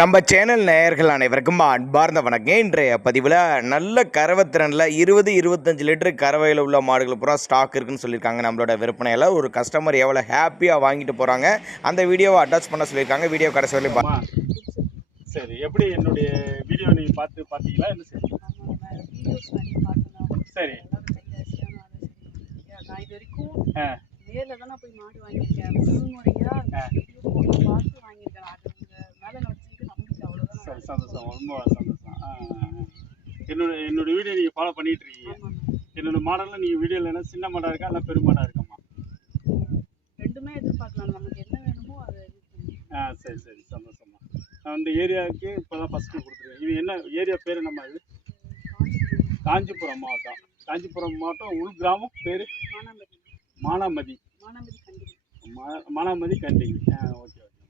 நம்ம சேனல் நேயர்கள் அனைவருக்கும் அன்பார்ந்த வணக்கம். இன்றைய பதிவில் நல்ல கறவைத்திறனில் 20-25 லிட்டர் கறவையில் உள்ள மாடுகள் பூரா ஸ்டாக் இருக்குன்னு சொல்லியிருக்காங்க. நம்மளோட விற்பனையில் ஒரு கஸ்டமர் எவ்வளோ ஹாப்பியாக வாங்கிட்டு போகிறாங்க அந்த வீடியோவை அட்டாச் பண்ண சொல்லியிருக்காங்க. வீடியோ கடைசி வரையும் சரி, எப்படி என்னுடைய வீடியோ நீங்கள் பார்த்தீங்களா? என்ன சரி சரி நான் இது வரைக்கும் நேரில் தானே போய் மாடு வாங்கியிருக்கேன். முன்முறையாக பார்த்து வாங்கியிருக்கேன். அது மேலே நான் வச்சுக்கிட்டு நம்பிக்கை அவ்வளோதான். சரி, சந்தோஷம், ரொம்ப சந்தோஷம். என்னோட வீடியோ நீங்கள் ஃபாலோ பண்ணிட்டு இருக்கீங்க. என்னோட மாடலில் நீங்கள் வீடியோவில் என்ன சின்ன மாடாக இருக்கா இல்லை பெருமாடாக இருக்காம்மா? ரெண்டுமே எதிர்பார்க்கலாம். நமக்கு என்ன வேணுமோ அதை சரி சரி, சந்தோஷமா. நான் இந்த ஏரியாவுக்கு இப்போ தான் ஃபஸ்ட்டு கொடுத்துருக்கேன். இது என்ன ஏரியா பேர் என்னம்மா? இது காஞ்சிபுரம் மாவட்டம். காஞ்சிபுரம் மாவட்டம் உள் கிராமம் பேர் மானாமதி. மானாமதி கண்டிங். Okay okay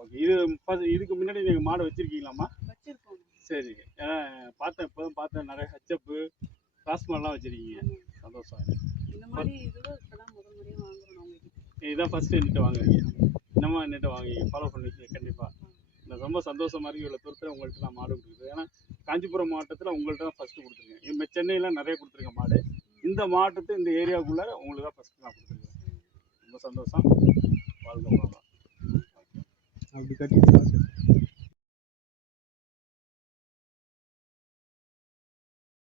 okay. இதுக்கு முன்னாடி நீங்கள் மாடு வச்சுருக்கீங்களாம்மா? சரி, பார்த்தேன், இப்போ பார்த்தேன் நிறைய ஹெச்அப்பு கிராஸ்மார்லாம் வச்சுருக்கீங்க. சந்தோஷம். இதுதான் ஃபஸ்ட்டு என்கிட்ட வாங்குறீங்க. இன்னமும் என்கிட்ட வாங்குவீங்க, ஃபாலோ பண்ணுவீங்க கண்டிப்பாக. நான் ரொம்ப சந்தோஷமாக இருக்குது. இவ்வளோ தூரத்தில் உங்கள்கிட்ட நான் மாடு கொடுக்குறது. ஏன்னா காஞ்சிபுரம் மாவட்டத்தில் உங்கள்கிட்ட தான் ஃபஸ்ட்டு கொடுத்துருக்கேன். இப்போ சென்னையில் நிறைய கொடுத்துருக்கேன் மாடு. இந்த மாவட்டத்து இந்த ஏரியாவுக்குள்ளே உங்களுக்கு தான் ஃபஸ்ட்டு நான் கொடுத்துருக்கேன். ரொம்ப சந்தோஷம். வாழ்க வாழ்க. அப்படி கட்டி